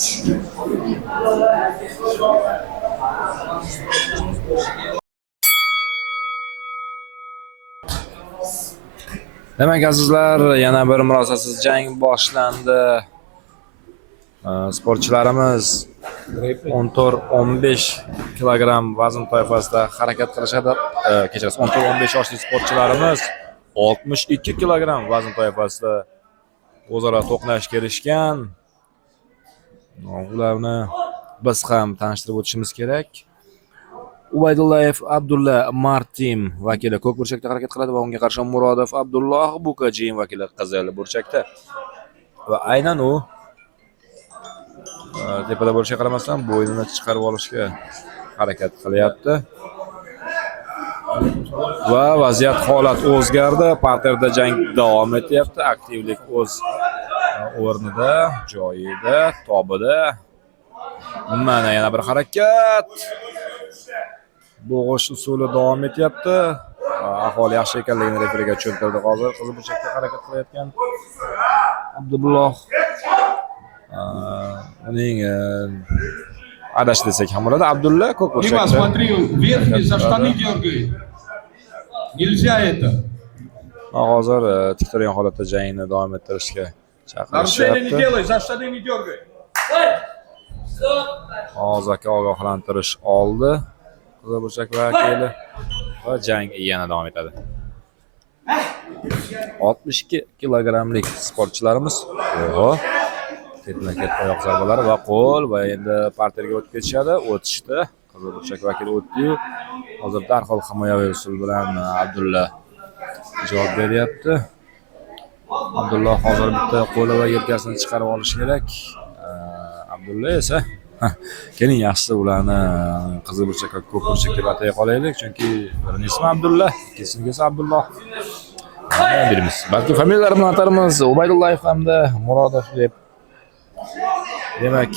Demak azizlar, yana bir murosasiz jang boshlandi. Sportchilarimiz 14-15 kilogramm vazn toifasida harakat qilishadi. Kechirasiz, 14-15 yoshli sportchilarimiz 62 kilogramm vazn toifasida o'zaro to'qnash kelishgan. Ularni biz ham tanishtirib o'tishimiz kerak. Ubaydullayev Abdulla Martin vakili ko'k burchakda harakat qiladi va unga qarshi Murodov Abdulloh Bukajin vakili qizil burchakda. Va aynan u tepada bo'lishiga qaramasdan bo'ynini chiqarib olishga harakat qilyapti. Va vaziyat, holat o'zgardi. Parterda jang davom etyapti. Aktivlik o'z o'rnida, joyida, tobida. Mana yana bir harakat. Bo'g'ish usuli davom etyapti. Ahvoli yaxshi ekanligini referiga tushuntirdi. Hozir qizil burchakda harakat qilayotgan Abdulloh uning adash desak ham bo'ladi. Abdulla ko'k burchakda. Смотри, верхний за штаны дергает. Нельзя это. Hozir tik turgan holatda jangni davom ettirishga Нарушение не chaqirishyapti. делай, за штаны не дергай. Hozirgi ogohlantirish oldi. Qizil burchak vakili va jang yana davom etadi. 62 kilogrammlik sportchilarimiz ketma-ket oyoq zarbalari va qo'l va endi parterga o'tib ketishadi. O'tishdi. Qizil burchak vakili o'tdi-yu, hozir darhol himoyaviy usul bilan Abdulla javob beryapti. Abdulla hozir bitta qo'li va yelkasini chiqarib olish kerak. Abdulla esa keling yaxshisi ularni qizil burchak va ko'k burchak deb atay qolaylik, chunki birining ismi Abdulla, ikkinchisining esa Abdulloh. Birimiz balki familiyalarini atarmiz Ubaydullayev hamda Murodov deb. Demak,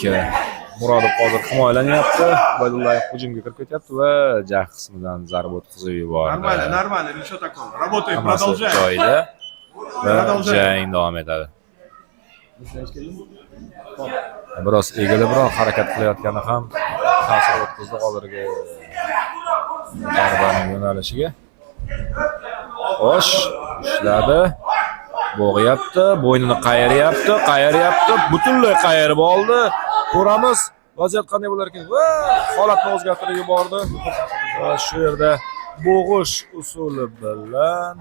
Murodov hozir himoyalanyapti. Ubaydullayev hujumga kirib ketyapti va jag qismidan zarba o'tkazib yubordi. Нормально, ничего такого. Работаем, продолжаем. Joyida va jang davom etadi. Biroz egilibroq harakat qilayotgani ham ta'sir o'tkazdi hozirgi zarbaning yo'nalishiga. Xo'sh, ushladi. Bo'g'yapti, bo'ynini qayiryapti, butunlay qayirib oldi. Ko'ramiz, vaziyat qanday bo'lar ekan. Va holatni o'zgartirib yubordi. Va shu yerda bo'g'ish usuli bilan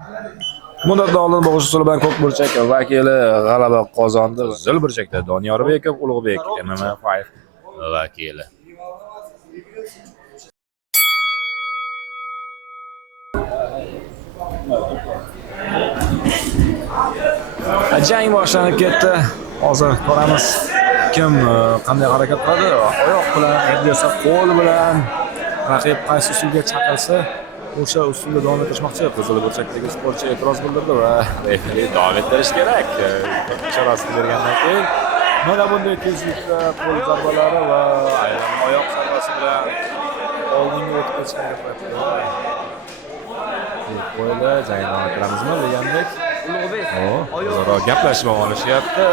bo'g'ish usuli bilan ko'k burchak vakili g'alaba qozondi. Qizil burchakda Doniyorbekov Ulug'bek MMA5 vakili. Jang boshlanib ketdi. Hozir ko'ramiz kim qanday harakat qiladi. Oyoq bilan, endi esa qo'l bilan raqib qaysi usulga chaqirsa o'sha usulda davom ettirishmoqchi. Qizil burchakdagi sportchi e'tiroz bildirdi va referi davom ettirish kerak. Ishorasini bergandan keyin mana bunday tezlikda qo'l zarbalari va oyoq zarbasi bilan oldinga o'tib ketishga harakat qiladi. Qo'yda jang davom ettiramizmi degandek. O'zaro gaplashib olishyapti.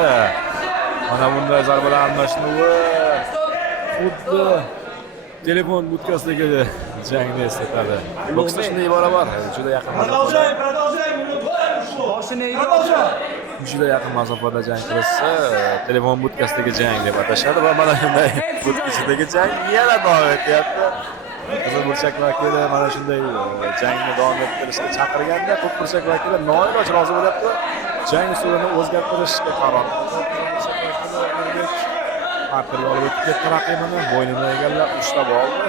Mana bunday zarbalar almashinuvi xuddi telefon budkasidagi jangni eslatadi. Boksda shunday ibora bor. Juda yaqin juda yaqin masofada jang qilsa, telefon budkasidagi jang deb atashadi va mana shunday budkasidagi jang yana davom etyapti. Qizil burchak vakili mana shunday jangni davom ettirishga chaqirganda, ko'k burchak vakili noiloj rozi bo'lyapti. Jang usulini o'zgartirishga qaror qildi. Parterga olib o'tib ketdi raqibini, bo'ynini egallab ushlab oldi.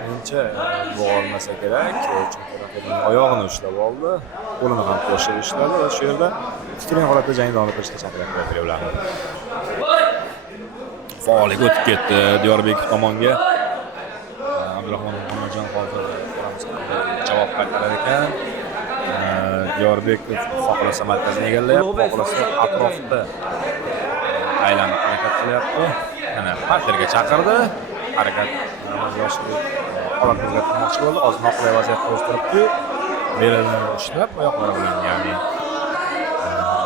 Menimcha bo'g'olmasa kerak, chunki raqibning oyog'ini ushlab oldi, qo'lini ham qo'shib ushladi va shu yerda kutilgan holatda jang davom ettirishga chaqiryapti ularni. Faollik o'tib ketdi Diyorbekov tomonga. Abdurahmon Muhammadjon hozir javob qaytarar ekan. Diyorbekov xohlasa markazni egallayapti, xohlasa atrofda aylanib harakat qilyapti. Mana parterga chaqirdi. Harakat holat o'zgartirmoqchi bo'ldi. Hozir noqulay vaziyatga o'zgartiribdi. Belini ushlab, oyoqlari bilan, ya'ni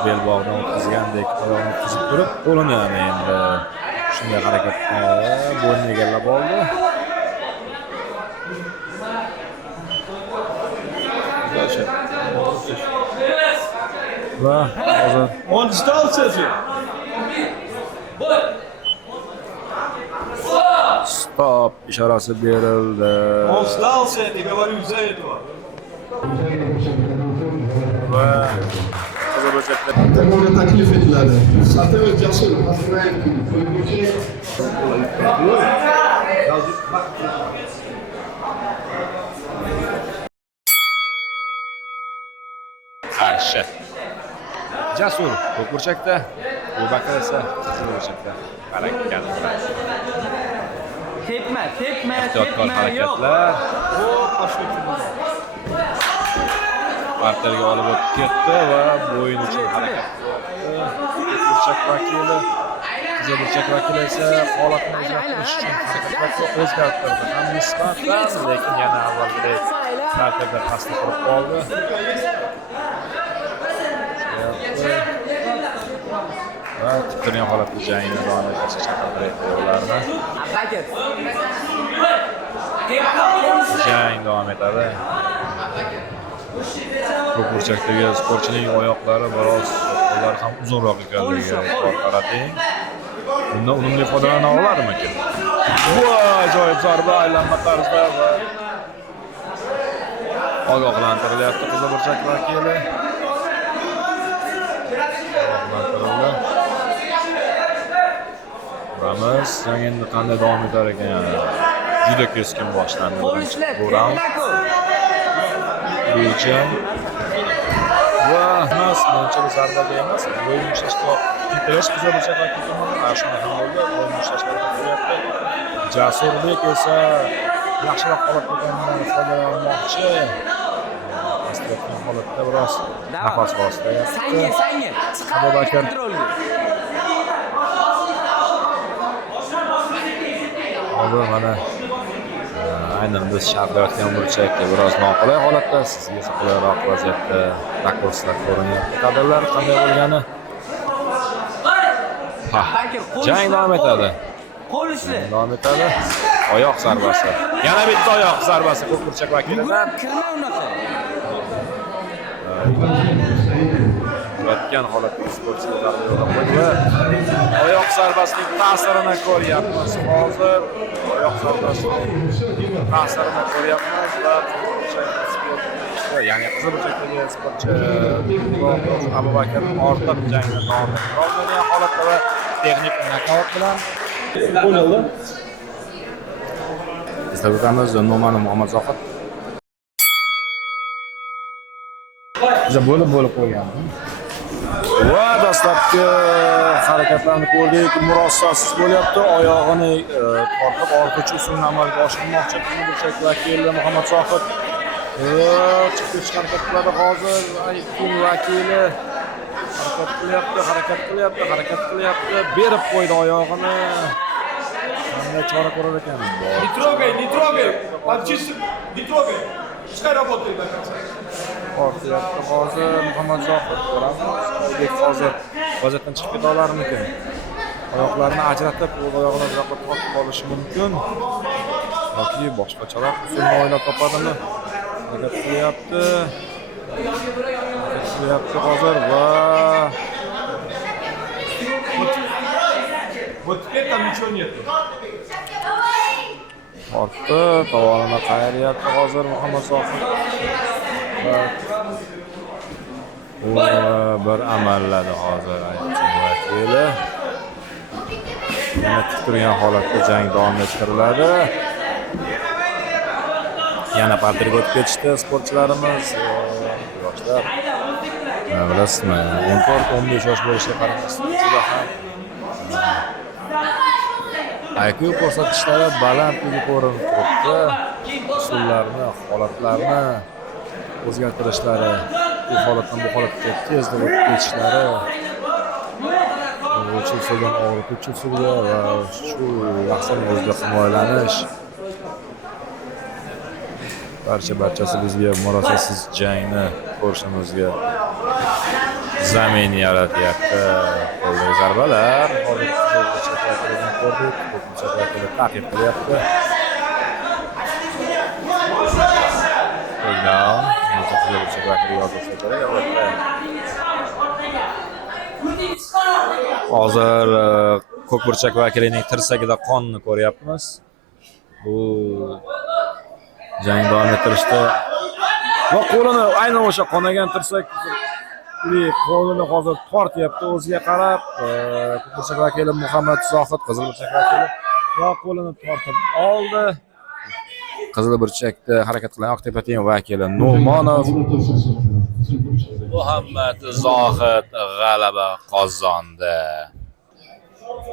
belbog'dan o'tkazgandek oyoqni o'tkazib turib, qo'lini endi shunday harakatni bo'yniga egallab oldi. Va hozir 10 stansiya. stop ishorasi berildi. Он сдался и говорю за этого. Va Qizilburchakda Takımda taklif ediladi. Satıver Jasur. qarshi. Jasur Ko'kburchakda, Abubakar esa Qizilburchakda harakat qiladi. Tepma, Ehtiyotkor yo'q. harakatlar. Parterga olib o'tib ketdi va bo'yin uchun harakat qildi. Burchak vakili, Qizilburchak vakili esa holatni o'zgartirish uchun harakatlarni o'zgartirdi. Ham nisbatan, lekin yana avvalgidek parterda pastga turib qoldi. Va tik turgan holatda jangni davom ettirishga chaqirdi ularni. Jang davom etadi. Ko'kburchakdagi sportchining oyoqlari biroz qo'llari ham uzunroq ekanligiga e'tibor qarating. Bundan unumli foydalana oladimikin? Bu ajoyib zarba aylanma tarzda va ogohlantirilyapti Qizilburchak vakili. Ko'ramiz, jang endi qanday davom etar ekan. Juda keskin boshlandi birinchi bu raund. Jang va menimcha bu zarbaga emas, bo'yin ushlashga intilish Qizilburchak vakili tomonidan shunday ham bo'ldi. Bo'yin ushlashga qilyapti. Jasurbek esa yaxshiroq holatdan foydalanmoqchi. Astratgan holatda biroz nafas boslayapti. Abubakar hozir mana aynan biz sharhlayotgan burchakda biroz noqulay holatda, sizga esa qulayroq vaziyatda rakurslar ko'rinyapti. Kadrlar qanday bo'lgani? Jang davom etadi. Qo'l ushla. Davom etadi. Oyoq zarbasi. Yana bitta oyoq zarbasi Ko'kburchak vakilidan. Kirma unaqa. Yotgan holatdagi sportchilar va oyoq zarbasining ta'sirini ko'ryapmiz. Hozir oyoq zarbasining ta'sirini ko'ryapmiz va ya'ni Qizilburchakdagi sportchi Abubakar ortiq jangni davom ettirolmagan holatda va texnik nokaut bilan o'ynaldi. Bizda o'tamiz Nomani Muhammadzohid. Biza bo'lib qo'ygan. Va dastlabki harakatlarni ko'rdik, murossasiz bo'lyapti. Oyog'ini tortib orqacha usulni amalga oshirmoqchi Qizilburchak vakili Muhammadzohid. Chiqib harakat qiladi hozir. Aytgan vakili harakat qilyapti. Berib qo'ydi oyog'ini. Qanday chora ko'rar ekan? Не трогай. Подчисти, не трогай. Пускай работает до конца. Ortayapti hozir Muhammadzohid. Ko'ramiz. Hozir vaziyatdan chiqib keta olarmikan? Oyoqlarini ajratib, oyog'ini uzoqqa tortib olishi mumkin. Yoki boshqacharoq usulni o'ylab topadimi? Harakat qilyapti. Hozir va Вот теперь там ничего нет. ortdi, tovonini qayiryapti hozir Muhammadzohid. Bir amalladi hozir aytgan vakili. Yana tik turgan holatda jang davom ettiriladi. Yana parterga o'tib ketishdi sportchilarimiz. Yoshlar. Bilasizmi, 14-15 yosh bo'lishiga qaramasdan juda ham IQ ko'rsatkichlari balandligi ko'rinib turibdi. Usullarni, holatlarni o'zgartirishlari, bu holatdan bu holatga tezda o'tib ketishlari, o'sha usuldan og'rituvchi usulga va shu lahzani o'zida himoyalanish barchasi bizga murosasiz jangni ko'rishimizga zamin yaratyapti. Qo'ldagi zarbalar vakilini ko'rdik. Ko'k burchak vakili ta'qib qilyapti. Takedown. Qizil burchak vakili yozilsa kerak, albatta. Hozir ko'k burchak vakilining tirsagida qonni ko'ryapmiz. Bu jang davom ettirishda va qo'lini aynan o'sha qonagan tirsak qo'lini hozir tortyapti o'ziga qarab. Ko'k burchak vakili Muhammad Zohid qizil burchak vakili va qo'lini tortib oldi. Qizil burchakda harakat qilgan Oqtepa team vakili Nu'monov Muhammad Zohid g'alaba qozondi.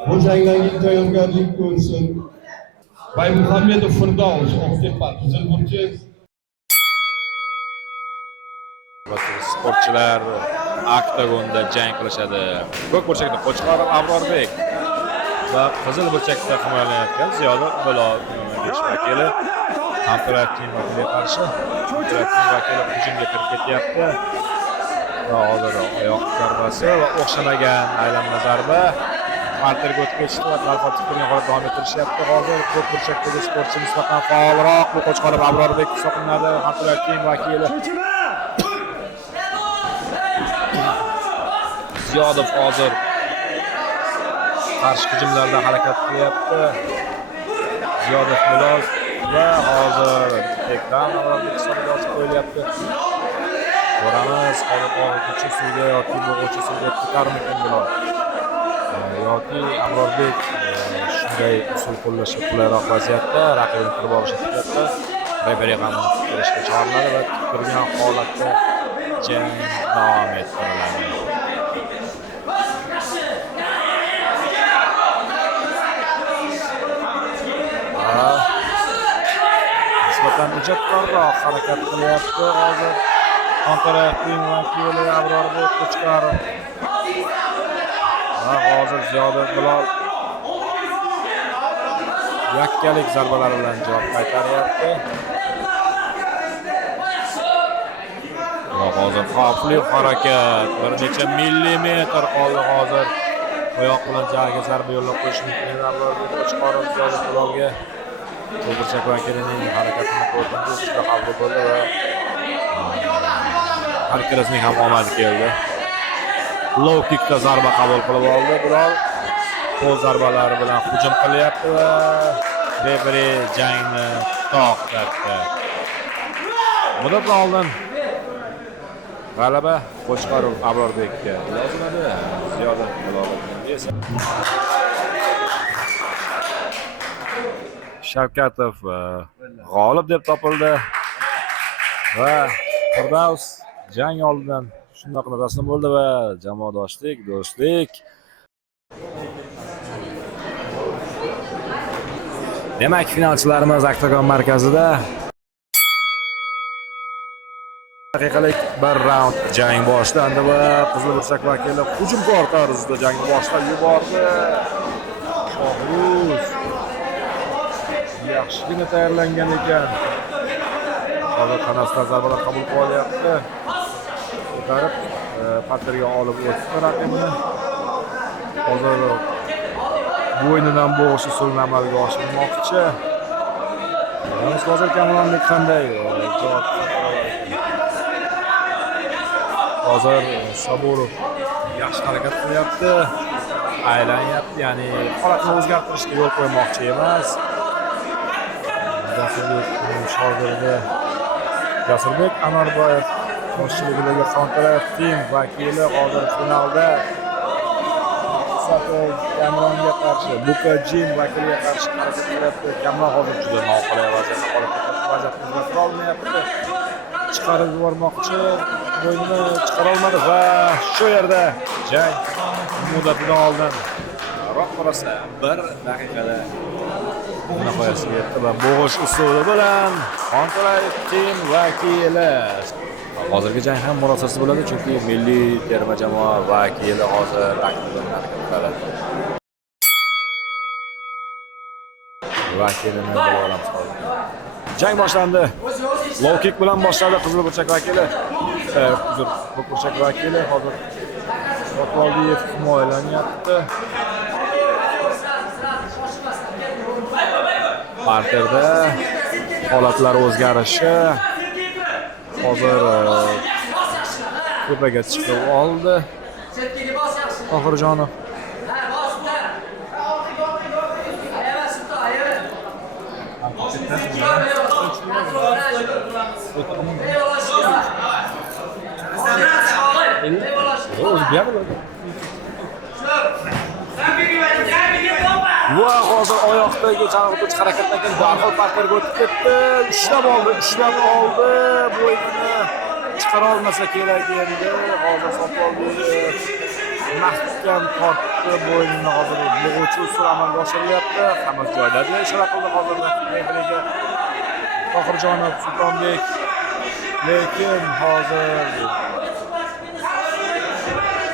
Bu janglarga tayyorgarlik ko'rsin. Baymuhammedov Firdaus, Oqtepa, qizil burchak. Sportchilar oktagonda jang qilishadi. Ko'k burchakda Qo'chqorov Avrorbek va qizil burchakda himoyalanayotgan Ziyoda Bilol vakili Hamtorat team vakiliga qarshi. Hamtorat team vakili hujumga kirib ketyapti. Va hozir oyoq zarbasi va o'xshamagan aylanma zarba. Parterga o'tib ketishdi va talafot turgan holatda davom ettirishyapti. Hozir ko'k burchakdagi sportchi nisbatan faolroq. Bu Qo'chqorov Avrorbek hisoblanadi. Hamtorat team vakili Ziyodov hozir qarshi hujumlarda harakat qilyapti. Ziyodov Bilol va hozir ekran hisobiga ochib qo'yilyapti. Ko'ramiz, hozir o'quvchi suvga yoki bo'g'uvchi suvga chiqarmikan Bilol yoki Avrorbek shunday usul qo'llashi qulayroq vaziyatda raqibni kirib olishga tiryapti. Referi ham kirishga chorladi va turgan holatda jang davom ettiriladi. Nisbatan ijodkorroq harakat qilyapti hozir Hamtorat team vakili Avrorbek Qo'chqorov. Va hozir Ziyoda Bilol yakkalik zarbalari bilan javob qaytaryapti. Va hozir xavfli harakat, bir necha millimetr qoldi hozir. Oyoq bilan jag'iga zarba yo'llab qo'yish mumkin. Avrorbek Qo'chqorov Ziyoda Bilolga ko'k burchak vakilining harakatini ko'rganda juda xavfli bo'ldi va har ikkalasining ham omadi keldi. Low kickda zarba qabul qilib oldi Bilol. Qo'l zarbalari bilan hujum qilyapti va referi jangni to'xtatdi. Muddatdan oldin g'alaba Qo'chqorov Avrorbekka yoziladi. Ziyoda Bilol esa Shavkatov g'olib deb topildi va Firdaus jang oldidan shundoq taslim bo'ldi va jamoadoshlik, do'stlik. Demak, finalchilarimiz oktagon markazida daqiqalik bir raund jang boshlandi va qizil burchak vakili hujumkor tarzda jangni boshlab yubordi. Shohruz yaxshigina tayyorlangan ekan. Hozir qanotdan zarbalar qabul qilyapti. Ko'tarib parterga olib o'tdi raqibini. Hozir bo'ynidan bo'g'ish usulini amalga oshirmoqchi. Biz hozir Kamronbek qanday javob hozir Saburov yaxshi harakat qilyapti. Aylanyapti, ya'ni holatni o'zgartirishga yo'l qo'ymoqchi emas. Jasurbek Anorboyev boshchiligidagi Hamtorat team vakili hozir finalda Kamronga qarshi, Bukajin vakiliga qarshi harakat qilyapti. Kamron hozir juda noqulay vaziyatda vaziyatni olmayapti. Chiqarib yubormoqchi, bo'ynini chiqara olmadi va shu yerda jang muddatidan oldin roq qarasa 1 daqiqada nihoyasiga yetdi va bo'g'ish usuli bilan Hamtorat team vakili. Hozirgi jang ham murosasiz bo'ladi, chunki milliy terma jamoa vakili hozir raqibini harakat qiladi. Vakilini olamiz hozir. Jang boshlandi. Low kick bilan boshladi qizil burchak vakili. Ko'k burchak vakili hozir Soqoldiyev himoyalanyapti. Parterda holatlar o'zgarishi. Hozir tepaga chiqib oldi Tohirjonov. Va hozir oyoqdagi chalg'ituvchi harakatdan keyin darhol parterga o'tib ketdi. Ushlab oldi. Bo'ynini chiqara olmasa kerak endi. Hozir Soqolbek mahkam tortdi bo'ynini. Hozir bo'g'uvchi usul amalga oshirilyapti. Hammasi joyida ishora qildi hozir referiga Tohirjonov Sultonbek. Lekin hozir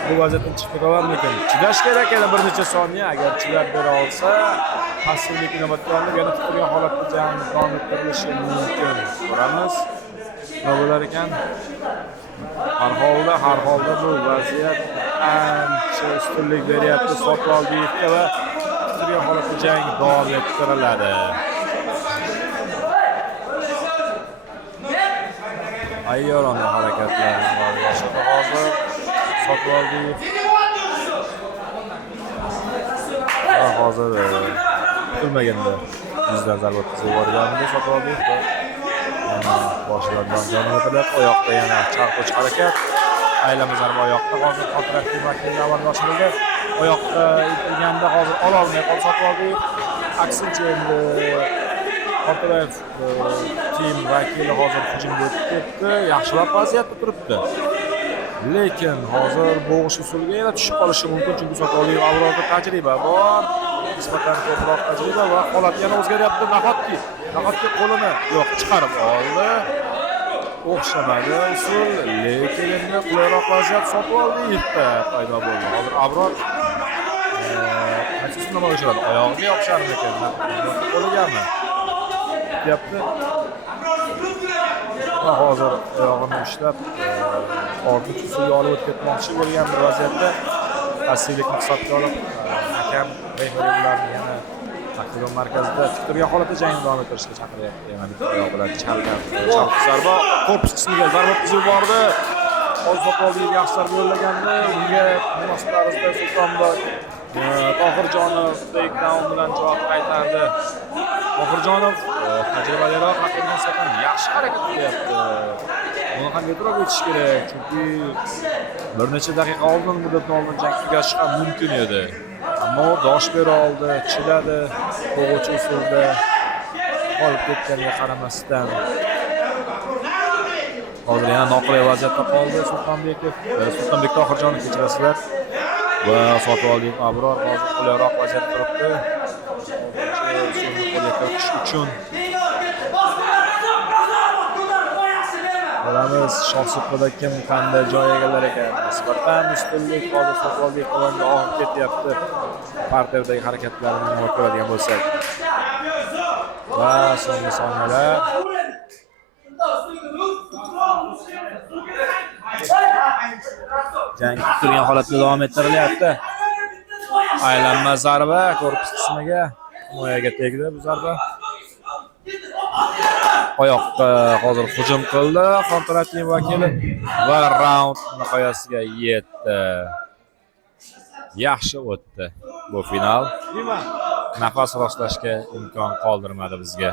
bu vaziyatdan chiqib qolarmikin? Chidash kerak yana bir necha soniya. Agar chidab bera olsa, passivlik inobatga olinib, yana turgan holatda jangni davom ettirilishi mumkin. Ko'ramiz. Nima bo'lar ekan? Har holda bu vaziyat ancha ustunlik beryapti Soqoldiyevga va turgan holatda jang davom ettiriladi. Ayyorona harakatlar hozir Soqoldiyev hozir kutilmaganda yuzdan zarba o'tkazib yuborganida Soqoldiyev boshlaridan jo'natilib, oyoqda yana charxuvchi harakat, aylama zarba oyoqda hozir kontraktiv vakilni amalga oshirildi. Oyoqda itilganda hozir ololmay qoldi Soqoldiyev. Aksincha endi Qonturayev tim vakili hozir hujumga o'tib ketdi. Yaxshilab vaziyatda turibdi. Lekin hozir bo'g'ish usuliga yana tushib qolishi mumkin, chunki Soqoldiyev avvalda tajriba bor. Nisbatan ko'proq tajriba va holat yana o'zgaryapti. Nahotki qo'lini yo'q chiqarib oldi. O'xshamadi usul, lekin endi qulayroq vaziyat Soqoldiyevda paydo bo'ldi. Hozir Abror qaysi nima o'shiradi? Oyog'iga yopishar ekan. Qo'ligami? Yaptı. Hozir oyog'ini ushlab, ortiq usulga olib o'tib ketmoqchi bo'lgan bir vaziyatda passivlikni hisobga olib, hakam referilarni yana taqdim markazida turgan holatda jangni davom ettirishga chaqiryapti. Yana bitta oyoq bilan chalgan zarba korpus qismiga zarba o'tkazib yubordi. Hozir Soqolbek yaxshi zarba yo'llagandi. Unga munosib tarzda Sultonbek Tohirjonov takedown bilan javob qaytardi. Tohirjonov tajribaliroq raqibga nisbatan yaxshi harakat qilyapti. Buni ham e'tirof etish kerak, chunki bir necha daqiqa oldin muddatdan oldin jang tugashi ham mumkin edi. Ammo dosh bera oldi, chidadi, bo'g'uvchi usulda qolib ketganiga qaramasdan. Hozir yana noqulay vaziyatda qoldi Sultonbek Tohirjonov kechirasizlar. Va Soqoldiyev Abror hozir qulayroq vaziyatda turibdi. Uchun Bilamiz Shohsupada kim qanday joy egallar ekan. Nisbatan ustunlik hozir Soqolbek tomonga og'ib ketyapti. Parterdagi harakatlarini ko'radigan bo'lsak. Va so'nggi soniyalar jang turgan holatda davom ettirilyapti. Aylanma zarba korpus qismiga himoyaga tegdi bu zarba. Oyoqqa hozir hujum qildi Qonturayev vakili va raund nihoyasiga yetdi. Yaxshi o'tdi bu final. Nafas rostlashga imkon qoldirmadi bizga.